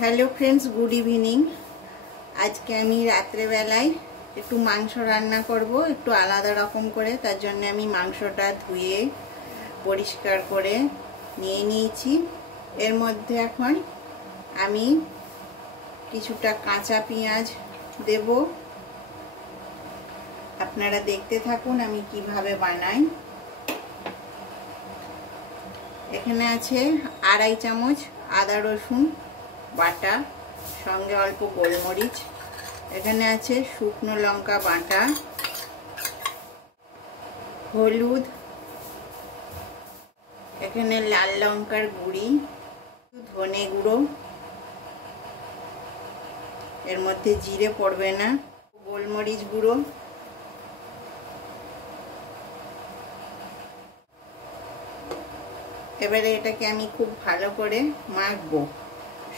Hello friends, good evening. আজকে আমি রাত্রেবেলায় একটু মাংস রান্না করব, একটু আলাদা রকম করে। তার জন্য আমি মাংসটা ধুয়ে পরিষ্কার করে নিয়ে নিয়েছি। এর মধ্যে এখন আমি কিছুটা কাঁচা পেঁয়াজ দেব। আপনারা দেখতে থাকুন আমি কিভাবে বানাই। এখানে আছে 2.5 চামচ আদা রসুন বাটা, সঙ্গে অল্প গোলমরিচ। এখানে আছে শুকনো লঙ্কা বাটা, হলুদ, এখানে লাল লঙ্কার গুঁড়ি, ধনে গুঁড়ো, এর মধ্যে জিরে পড়বে না, গোলমরিচ গুঁড়ো, এবারে এটাকে আমি খুব ভালো করে মাখবো।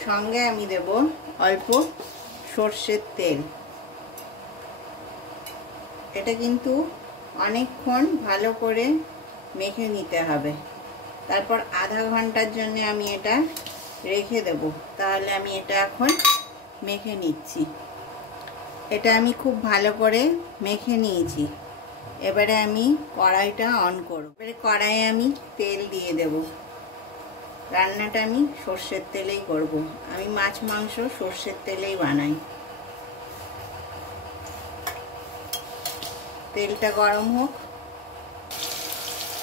সঙ্গে আমি দেব অল্প সর্ষের তেল। এটা কিন্তু অনেকক্ষণ ভালো করে মেখে নিতে হবে। তারপর আধা ঘন্টার জন্য আমি এটা রেখে দেব। তাহলে আমি এটা এখন মেখে নিচ্ছি। এটা আমি খুব ভালো করে মেখে নিয়েছি। এবারে আমি কড়াইটা অন করব। এবারে কড়াইয়ে আমি তেল দিয়ে দেব। রান্নাটা আমি সর্ষের তেলেই করব। আমি মাছ মাংস সর্ষের তেলেই বানাই। তেলটা গরম হোক।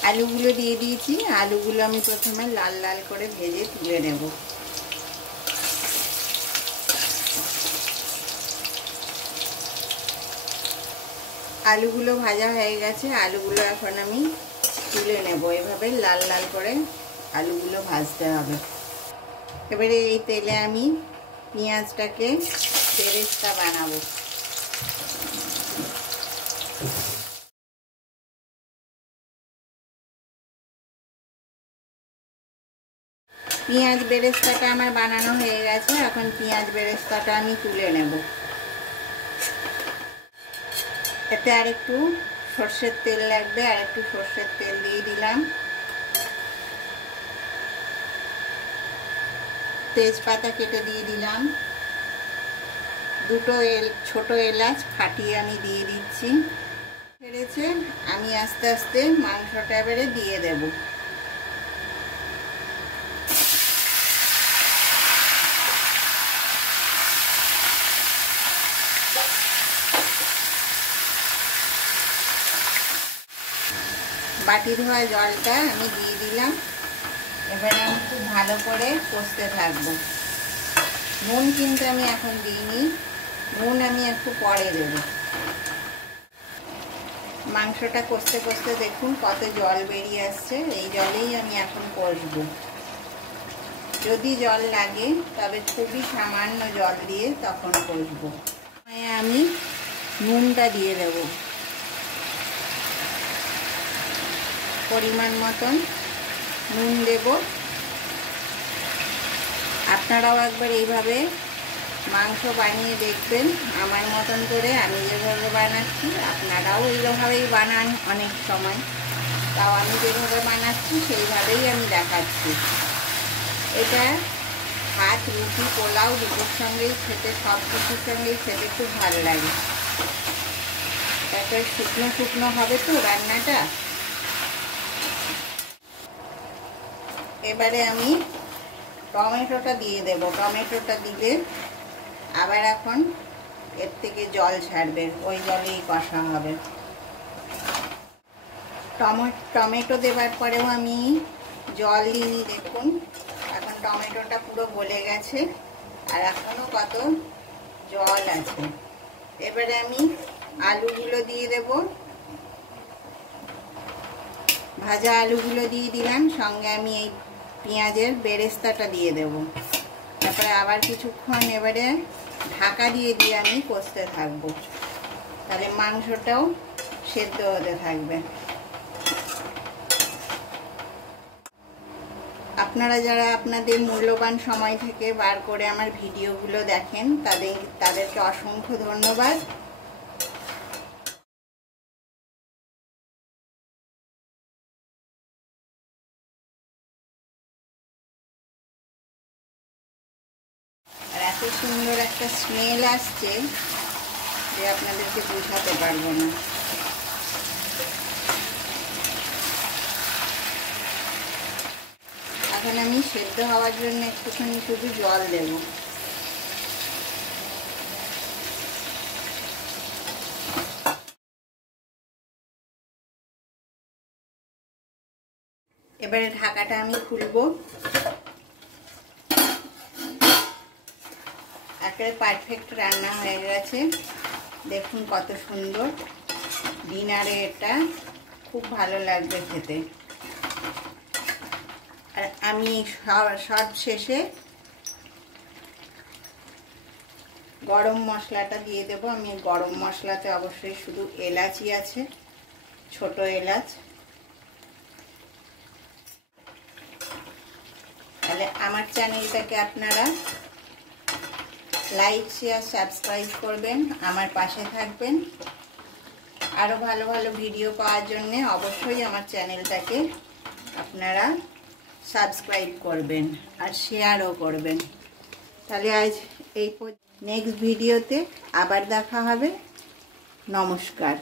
আলুগুলো দিয়ে দিয়েছি। আলুগুলো আমি প্রথমে লাল লাল করে ভেজে তুলে নেব। আলুগুলো ভাজা হয়ে গেছে। আলুগুলো এখন আমি তুলে নেব। এভাবে লাল লাল করে আলুগুলো ভাজতে হবে। এবারে এই তেলে আমি পেঁয়াজটাকে বেরেস্তা বানাবো। পেঁয়াজ বেরেস্তাটা আমার বানানো হয়ে গেছে। এখন পেঁয়াজ বেরেস্তাটা আমি তুলে নেব। এতে আর একটু সর্ষের তেল লাগবে, আর একটু সর্ষের তেল দিয়ে দিলাম। তেজপাতা কেটে দিয়ে দিলাম। দুটো ছোট এলাচ ফাটিয়ে আমি দিয়ে দিচ্ছি। ছেড়েছে, আমি আস্তে আস্তে মাংসটা এবারে দিয়ে দেব। বাটি ধোয়া জলটা আমি দিয়ে দিলাম। এবারে আমি খুব ভালো করে কষতে থাকবো। নুন কিন্তু আমি এখন দিইনি, নুন আমি একটু পরে দেব। মাংসটা কষতে কষতে দেখুন কত জল বেরিয়ে আসছে। এই জলেই আমি এখন কষবো। যদি জল লাগে তবে খুবই সামান্য জল দিয়ে তখন কষবো। আমি নুনটা দিয়ে দেব পরিমাণ মতন নুন দেব। আপনারাও একবার এইভাবে মাংস বানিয়ে দেখবেন আমার মতন করে। আমি যেভাবে বানাচ্ছি আপনারাও এইভাবেই বানান অনেক সময়। তাও আমি যেভাবে বানাচ্ছি সেইভাবেই আমি দেখাচ্ছি। এটা ভাত, রুটি, পোলাও দুটোর সঙ্গেই খেতে, সব কিছুর সঙ্গেই খেতে খুব ভালো লাগে। তারপরে শুকনো শুকনো হবে তো রান্নাটা। এবারে আমি টমেটোটা দিয়ে দেব। টমেটোটা দিলে আবার এখন এর থেকে জল ছাড়বে, ওই জলেই কষা হবে। টমেটো দেওয়ার পরেও আমি জল দিই। দেখুন এখন টমেটোটা পুরো গলে গেছে, আর এখনো কত জল আছে। এবারে আমি আলুগুলো দিয়ে দেব। ভাজা আলুগুলো দিয়ে দিলাম। সঙ্গে আমি এই পেঁয়াজের বেরেস্তাটা দিয়ে দেব। তারপরে আবার কিছুক্ষণ এবারে ঢাকা দিয়ে আমি কষতে থাকবো। তাহলে মাংসটাও সেদ্ধ হতে থাকবে। আপনারা যারা আপনাদের মূল্যবান সময় থেকে বার করে আমার ভিডিওগুলো দেখেন তাদেরকে অসংখ্য ধন্যবাদ। সুন্দর একটা স্মেল আসছে যে আপনাদেরকে বোঝাতে পারবো না। এখন আমি সেদ্ধ হওয়ার জন্য একটুখানি শুধু জল দেব। এবারে ঢাকাটা আমি খুলবো। একেবারে পারফেক্ট রান্না হয়ে গেছে। দেখুন কত সুন্দর। ডিনারে এটা খুব ভালো লাগবে খেতে। আর আমি সব শেষে গরম মশলাটা দিয়ে দেব। আমি গরম মশলাতে অবশ্যই শুধু এলাচি আছে, ছোট এলাচ। তাহলে আমার চ্যানেলটাকে আপনারা লাইক, শেয়ার, সাবস্ক্রাইব করবেন, আমার পাশে থাকবেন। আরও ভালো ভালো ভিডিও পাওয়ার জন্য অবশ্যই আমার চ্যানেলটাকে আপনারা সাবস্ক্রাইব করবেন আর শেয়ারও করবেন। তাহলে আজ এই নেক্সট ভিডিওতে আবার দেখা হবে। নমস্কার।